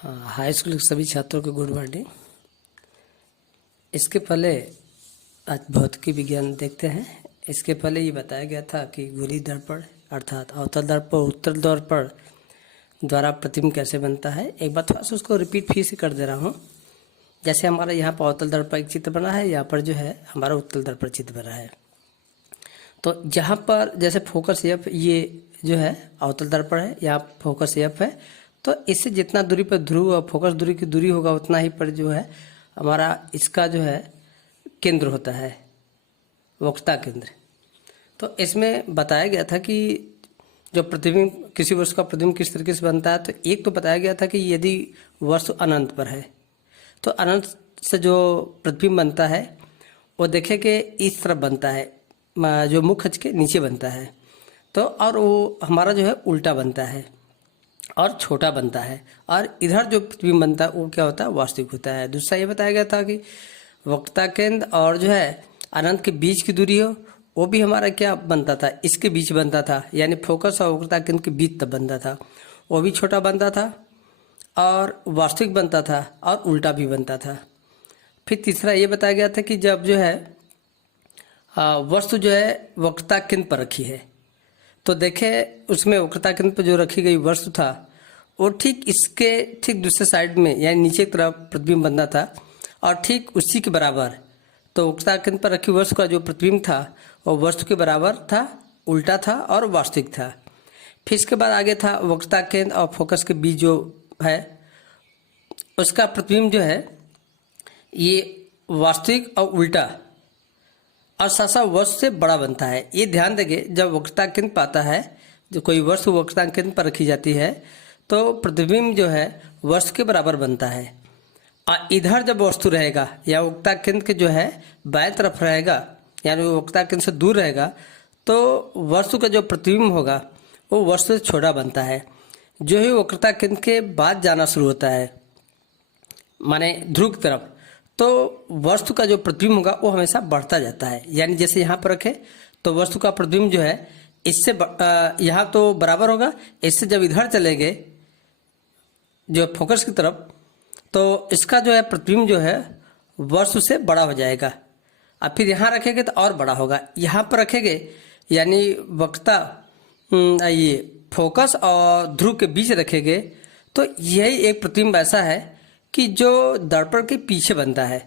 High school के सभी छात्रों को गुड मॉर्निंग। इसके पहले आज भौतिकी विज्ञान देखते हैं। इसके पहले ये बताया गया था कि गोली दर्पण अर्थात अवतल दर्पण उत्तल दर्पण द्वारा प्रतिबिंब कैसे बनता है। एक बार थोड़ा सा उसको रिपीट फिर से कर दे रहा हूँ। जैसे हमारा यहाँ पर अवतल दर्पण एक चित्र बना है, यहाँ पर जो है हमारा उत्तल दर्पण चित्र बना है। तो जहाँ पर जैसे फोकस एफ ये जो है अवतल दर्पण है, यहाँ फोकस एफ है, तो इससे जितना दूरी पर ध्रुव और फोकस दूरी की दूरी होगा उतना ही पर जो है हमारा इसका जो है केंद्र होता है, वक्रता केंद्र। तो इसमें बताया गया था कि जो प्रतिबिंब किसी वस्तु का प्रतिबिंब किस तरीके से बनता है। तो एक तो बताया गया था कि यदि वस्तु अनंत पर है तो अनंत से जो प्रतिबिंब बनता है वो देखे कि इस तरफ बनता है, जो मुख अक्ष के नीचे बनता है। तो और वो हमारा जो है उल्टा बनता है और छोटा बनता है, और इधर जो प्रतिबिंब बनता है वो क्या होता है, वास्तविक होता है। दूसरा ये बताया गया था कि वक्रता केंद्र और जो है अनंत के बीच की दूरी हो वो भी हमारा क्या बनता था, इसके बीच बनता था, यानी फोकस और वक्रता केंद्र के बीच तब बनता था, वो भी छोटा बनता था और वास्तविक बनता था और उल्टा भी बनता था। फिर तीसरा ये बताया गया था कि जब जो है वस्तु जो है वक्रता केंद्र पर रखी है तो देखे उसमें वक्रता केंद्र पर जो रखी गई वस्तु था वो ठीक इसके ठीक दूसरे साइड में यानी नीचे की तरफ प्रतिबिंब बनता था, और ठीक उसी के बराबर तो वक्रता केंद्र पर रखी वस्तु का जो प्रतिबिंब था वो वस्तु के बराबर था, उल्टा था और वास्तविक था। फिर इसके बाद आगे था वक्रता केंद्र और फोकस के बीच जो है उसका प्रतिबिंब जो है ये वास्तविक और उल्टा और साथ वस्तु से बड़ा बनता है। ये ध्यान देंगे, जब वक्रता केंद्र पाता है, जो कोई वस्तु वक्रता केंद्र पर रखी जाती है तो प्रतिबिंब जो है वस्तु के बराबर बनता है, और इधर जब वस्तु रहेगा या वक्रता केंद्र के जो है बाएं तरफ रहेगा यानी वो वक्रता केंद्र से दूर रहेगा तो वस्तु का जो प्रतिबिंब होगा वो वस्तु से छोटा बनता है। जो ही वक्रता केंद्र के बाद जाना शुरू होता है माने ध्रुव की तरफ, तो वस्तु का जो प्रतिबिंब होगा वो हमेशा बढ़ता जाता है। यानी जैसे यहाँ पर रखे तो वस्तु का प्रतिबिंब जो है इससे यहाँ तो बराबर होगा, इससे जब इधर चलेंगे जो फोकस की तरफ तो इसका जो है प्रतिबिंब जो है वस्तु से बड़ा हो जाएगा, और फिर यहाँ रखेंगे तो और बड़ा होगा। यहाँ पर रखेंगे यानी वक्रता ये फोकस और ध्रुव के बीच रखेंगे तो यही एक प्रतिबिंब ऐसा है कि जो दर्पण के पीछे बनता है,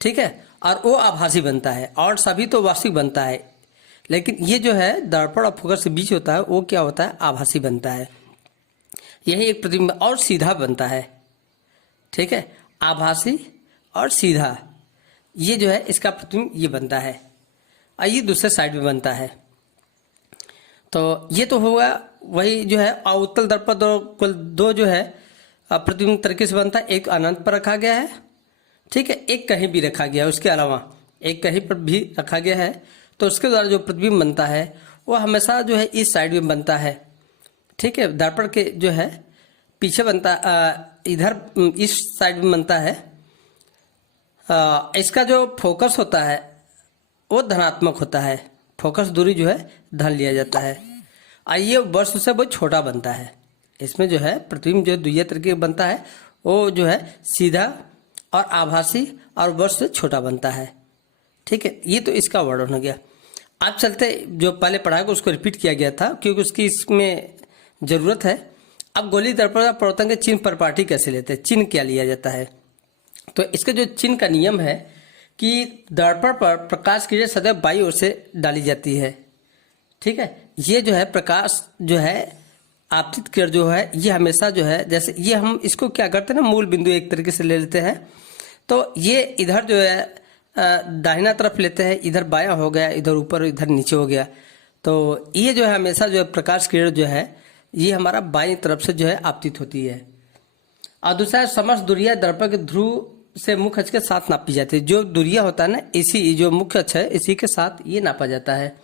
ठीक है, और वो आभासी बनता है, और सभी तो वास्तविक बनता है, लेकिन ये जो है दर्पण और फोकस के बीच होता है वो क्या होता है, आभासी बनता है। यही एक प्रतिबिंब और सीधा बनता है, ठीक है, आभासी और सीधा, ये जो है इसका प्रतिबिंब ये बनता है, और ये दूसरे साइड में बनता है। तो ये तो होगा वही जो है अवतल दर्पण कुल दो जो है प्रतिबिंब तरीके से बनता है। एक अनंत पर रखा गया है, ठीक है, एक कहीं भी रखा गया है, उसके अलावा एक कहीं पर भी रखा गया है, तो उसके द्वारा जो प्रतिबिंब बनता है वो हमेशा जो है इस साइड में बनता है, ठीक है, दर्पण के जो है पीछे बनता इधर इस साइड में बनता है। इसका जो फोकस होता है वो धनात्मक होता है, फोकस दूरी जो है धन लिया जाता है, और ये वस्तु से बहुत छोटा बनता है। इसमें जो है प्रतिबिंब जो द्वितीय तरीके बनता है वो जो है सीधा और आभासी और वस्तु से छोटा बनता है, ठीक है। ये तो इसका वर्णन हो गया। आप चलते जो पहले पढ़ा उसको रिपीट किया गया था क्योंकि उसकी इसमें ज़रूरत है। अब गोली दर्पण या प्रवर्तन के चिन्ह पर पाठी कैसे लेते हैं, चिन्ह क्या लिया जाता है। तो इसका जो चिन्ह का नियम है कि दर्पण पर प्रकाश किरण सदैव बाईं ओर से डाली जाती है, ठीक है। ये जो है प्रकाश जो है आपतित किरण जो है ये हमेशा जो है जैसे ये हम इसको क्या करते हैं ना, मूल बिंदु एक तरीके से ले लेते हैं, तो ये इधर जो है दाहिना तरफ लेते हैं, इधर बायां हो गया, इधर ऊपर इधर नीचे हो गया। तो ये जो है हमेशा जो है प्रकाश किरण जो है ये हमारा बाईं तरफ से जो है आपतित होती है। और दूसरा समस्त दूरियां दर्पण के ध्रुव से मुख्य अक्ष के साथ नापी जाती है। जो दूरियां होता है ना, इसी जो मुख्य अक्ष है इसी के साथ ये नापा जाता है।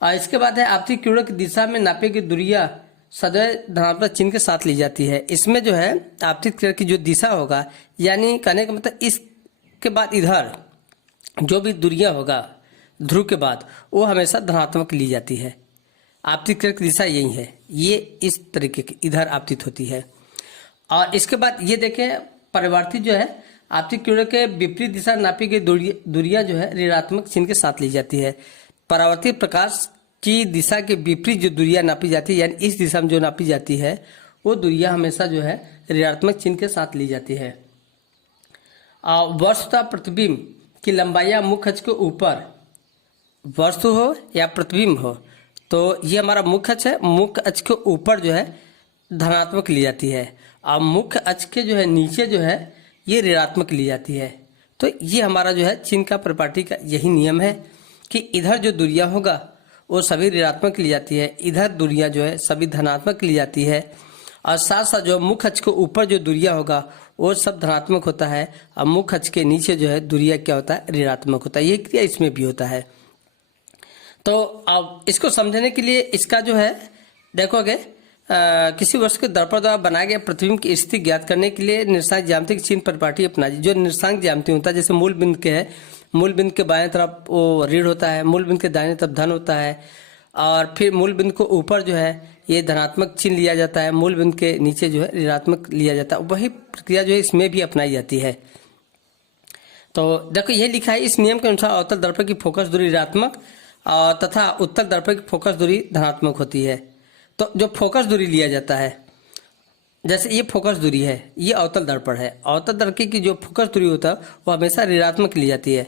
और इसके बाद है आपतित किरणों की दिशा में नापे की दूरियां सदैव धनात्मक चिन्ह के साथ ली जाती है। इसमें जो है आपतित किरण की जो दिशा होगा यानी कहने का मतलब इसके बाद इधर जो भी दूरियां होगा ध्रुव के बाद वो हमेशा धनात्मक ली जाती है। आपतित किरण की दिशा यही है, ये इस तरीके की इधर आपतित होती है। और इसके बाद ये देखें, परिवर्तित जो है आपतित किरणों के विपरीत दिशा नापी गई दूरियां जो है ऋणात्मक चिन्ह के साथ ली जाती है। परावर्तित प्रकाश की दिशा के विपरीत जो दूरियां नापी जाती है, यानी इस दिशा में जो नापी जाती है, वो दूरियां हमेशा जो है ऋणात्मक चिन्ह के साथ ली जाती है। वस्तुतः प्रतिबिंब की लंबाई मुख्य अक्ष के ऊपर, वस्तु हो या प्रतिबिंब हो, तो ये हमारा मुख्य अक्ष है, मुख्य अक्ष के ऊपर जो है धनात्मक ली जाती है और मुख्य अक्ष के जो है नीचे जो है ये ऋणात्मक ली जाती है। तो ये हमारा जो है चिन्ह का परिपाटी का यही नियम है कि इधर जो दूरियां होगा वो सभी ऋणात्मक ली जाती है, इधर दूरियां जो है सभी धनात्मक ली जाती है, और साथ साथ जो मुख्य अक्ष के ऊपर जो दूरियां होगा वो सब धनात्मक होता है और मुख्य अक्ष के नीचे जो है दूरियां क्या होता है, ऋणात्मक होता है। ये क्रिया इसमें भी होता है। तो अब इसको समझने के लिए इसका जो है देखोगे, किसी वस्तु के दर्पण द्वारा बनाए गए प्रतिबिंब की स्थिति ज्ञात करने के लिए निर्देशांक ज्यामिति की चिन्ह परिपाटी अपना। जो निर्देशांक ज्यामिति होता है, जैसे मूल बिंदु के है, मूल बिंदु के बाएं तरफ वो ऋण होता है, मूल बिंदु के दाहिने तरफ धन होता है, और फिर मूल बिंदु को ऊपर जो है ये धनात्मक चिन्ह लिया जाता है, मूल बिंदु के नीचे जो है ऋणात्मक लिया जाता है। वही प्रक्रिया जो है इसमें भी अपनाई जाती है। तो देखो ये लिखा है, इस नियम के अनुसार अवतल दर्पण की फोकस दूरी ऋणात्मक तथा उत्तल दर्पण की फोकस दूरी धनात्मक होती है। तो जो फोकस दूरी लिया जाता है, जैसे ये फोकस दूरी है, ये अवतल दर्पण है, अवतल दर्पण की जो फोकस दूरी होता है वो हमेशा ऋणात्मक ली जाती है,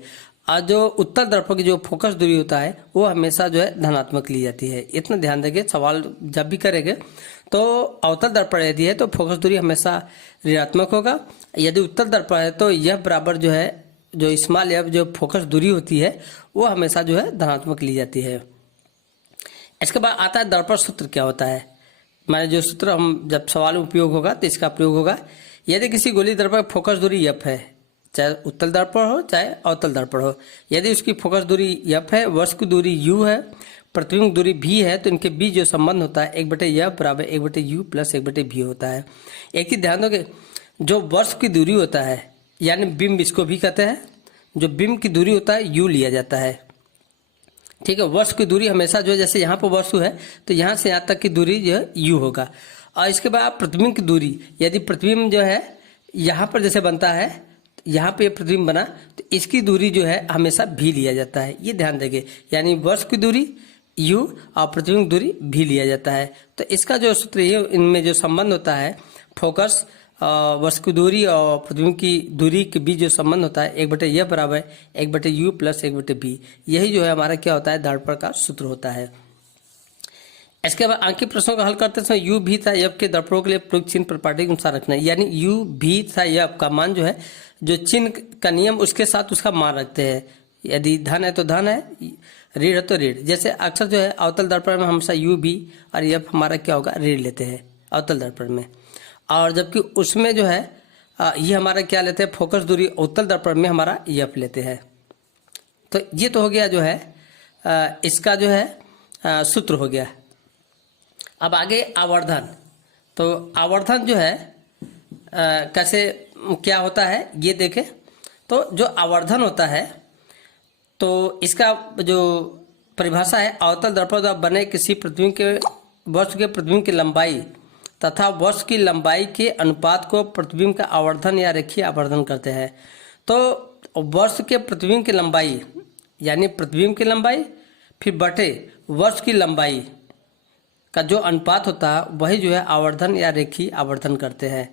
और जो उत्तल दर्पण की जो फोकस दूरी होता है वो हमेशा जो है धनात्मक ली जाती है। इतना ध्यान देंगे, सवाल जब भी करेंगे तो अवतल दर्पण यदि है तो फोकस दूरी हमेशा ऋणात्मक होगा, यदि उत्तल दर्पण है तो यह बराबर जो है, जो स्मॉल एफ जो फोकस दूरी होती है वो हमेशा जो है धनात्मक ली जाती है। इसके बाद आता है दर्पण सूत्र क्या होता है। माने जो सूत्र हम जब सवाल में उपयोग होगा तो इसका प्रयोग होगा। यदि किसी गोली दर्पण की फोकस दूरी एफ है, चाहे उत्तल दर्पण हो चाहे अवतल दर्पण हो, यदि उसकी फोकस दूरी एफ है, वस्तु की दूरी यू है, प्रतिबिंब दूरी भी है, तो इनके बीच जो संबंध होता है 1/f बराबर 1/u प्लस 1/v होता है। एक चीज ध्यान दोगे, जो वस्तु की दूरी होता है यानी बिंब इसको भी कहते हैं, जो बिंब की दूरी होता है यू लिया जाता है। ठीक है, वस्तु की दूरी हमेशा जो है, जैसे यहाँ पर वस्तु है तो यहाँ से यहाँ तक की दूरी जो है यू होगा। और इसके बाद प्रतिबिंब की दूरी, यदि प्रतिबिंब जो है यहाँ पर जैसे बनता है, यहाँ पे प्रतिबिंब बना तो इसकी दूरी जो है हमेशा भी लिया जाता है। ये ध्यान देंगे, यानी वस्तु की दूरी यू और प्रतिबिंब दूरी भी लिया जाता है। तो इसका जो सूत्र ये, इनमें जो संबंध होता है फोकस वस्तु की दूरी और प्रतिबिंब की दूरी के बीच जो संबंध होता है 1/f बराबर 1/u प्लस 1/v, यही जो है हमारा क्या होता है, दर्पण का सूत्र होता है। इसके बाद अंकित प्रश्नों का हल करते समय यू भी तथा एफ के दर्पणों के लिए प्रयुक्त चिन्ह परिपाटी के अनुसार रखना है। यानी यू भी तथा एफ का मान जो है, जो चिन्ह का नियम उसके साथ उसका मान रखते हैं। यदि धन है तो धन है, ऋण है तो ऋण। जैसे अक्सर जो है अवतल दर्पण में हमेशा यू भी और एफ हमारा क्या होगा, ऋण लेते हैं अवतल दर्पण में, और जबकि उसमें जो है ये हमारा क्या लेते हैं, फोकस दूरी उत्तल दर्पण में हमारा एफ लेते हैं। तो ये तो हो गया जो है इसका जो है सूत्र हो गया। अब आगे आवर्धन। तो आवर्धन जो है कैसे क्या होता है ये देखें। तो जो आवर्धन होता है तो इसका जो परिभाषा है, अवतल दर्पण द्वारा बने किसी प्रतिबिंब के वस्तु के प्रतिबिंब की लंबाई तथा वस्तु की लंबाई के अनुपात को प्रतिबिंब का आवर्धन या रेखीय आवर्धन करते हैं। तो वस्तु के प्रतिबिंब की लंबाई यानी प्रतिबिंब की लंबाई फिर बटे वस्तु की लंबाई का जो अनुपात होता है वही जो है आवर्धन या रेखीय आवर्धन करते हैं।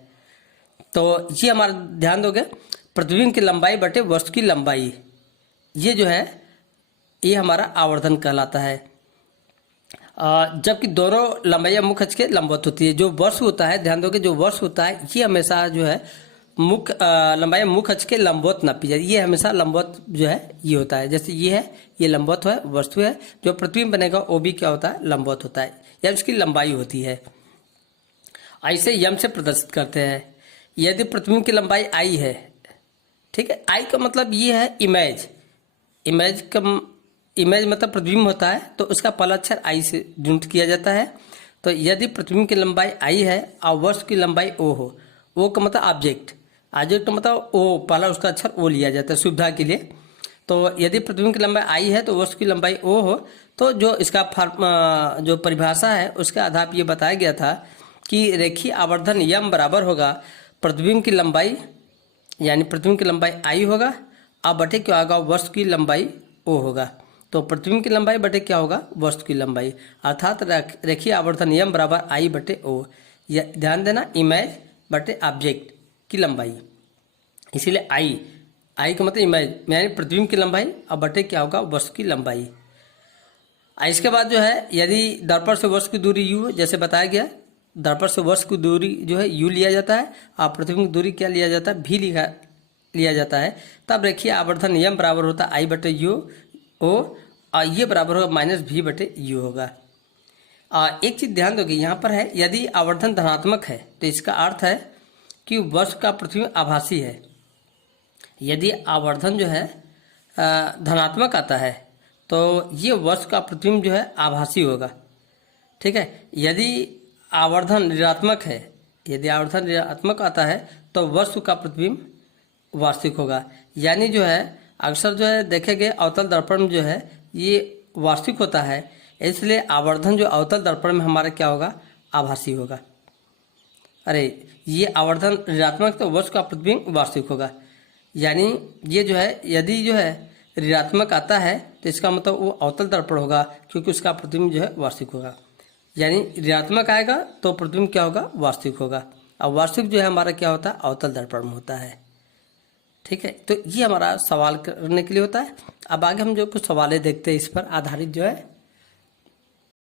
तो ये हमारा ध्यान दोगे, प्रतिबिंब की लंबाई बटे वस्तु की लंबाई, ये जो है ये हमारा आवर्धन कहलाता है। जबकि दोनों लंबाइयाँ मुख्य अक्ष के लंबवत होती है। जो वस्तु होता है, ध्यान दोगे, जो वस्तु होता है ये हमेशा जो है मुख्य लंबाई मुख्य अक्ष के लंबवत नापी जाती है। ये हमेशा लंबवत जो है ये होता है, जैसे ये है ये लंबवत है वस्तु है, जो प्रतिबिंब बनेगा वो भी क्या होता है, लंबवत होता है या उसकी लंबाई होती है। ऐसे यम से प्रदर्शित करते हैं। यदि प्रतिबिंब की लंबाई आई है, ठीक है, आई का मतलब ये है इमेज, इमेज मतलब प्रतिबिंब होता है, तो उसका पहला अक्षर आई से डिनोट किया जाता है। तो यदि प्रतिबिंब की लंबाई आई है और वस्तु की लंबाई ओ हो, ओ का मतलब ऑब्जेक्ट मतलब ओ, पहला उसका अक्षर ओ लिया जाता है सुविधा के लिए। तो यदि प्रतिबिंब की लंबाई आई है तो वस्तु की लंबाई ओ हो, तो जो इसका जो परिभाषा है उसके आधार पर ये बताया गया था कि रेखीय आवर्धन यम बराबर होगा प्रतिबिंब की लंबाई, यानी प्रतिबिंब की लंबाई आई होगा, अब बटे क्या होगा, वस्तु की लंबाई ओ होगा। तो प्रतिबिंब की लंबाई बटे क्या होगा, वस्तु की लंबाई, अर्थात रेखीय आवर्धन यम बराबर आई बटे ओ। ध्यान देना, इमेज बटे ऑब्जेक्ट की लंबाई, इसीलिए आई का मतलब इमेज यानी प्रतिबिंब की लंबाई, अब बटे क्या होगा, वस्तु की लंबाई। इसके बाद जो है, यदि दर्पण से वस्तु की दूरी यू, जैसे बताया गया, दर्पण से वस्तु की दूरी जो है यू लिया जाता है और प्रतिबिंब की दूरी क्या लिया जाता है, भी लिया जाता है, तब रेखीय आवर्धन यम बराबर होता है आई बटे यू ओ, और ये बराबर होगा माइनस भी बटे यू होगा। एक चीज ध्यान दोगे, यहाँ पर है यदि आवर्धन धनात्मक है तो इसका अर्थ है कि वस्तु का प्रतिबिंब आभासी है। यदि आवर्धन जो है धनात्मक आता है तो ये वस्तु का प्रतिबिंब जो है आभासी होगा, ठीक है। यदि आवर्धन ऋणात्मक है, यदि आवर्धन ऋणात्मक आता है तो वस्तु का प्रतिबिंब वास्तविक होगा। यानी जो है अक्सर जो है देखे गए अवतल दर्पण में जो है ये वास्तविक होता है, इसलिए आवर्धन जो अवतल दर्पण में हमारा क्या होगा, आभासी होगा। अरे ये आवर्धन ऋणात्मक तो वस्तु का प्रतिबिंब वास्तविक होगा। यानी ये जो है यदि जो है ऋणात्मक आता है तो इसका मतलब वो अवतल दर्पण होगा, क्योंकि उसका प्रतिबिंब जो है वास्तविक होगा। यानी ऋणात्मक आएगा तो प्रतिबिंब क्या होगा, वास्तविक होगा। अब वास्तविक जो है हमारा क्या होता है, अवतल दर्पण में होता है, ठीक है। तो ये हमारा सवाल करने के लिए होता है। अब आगे हम जो कुछ सवालें देखते हैं इस पर आधारित जो है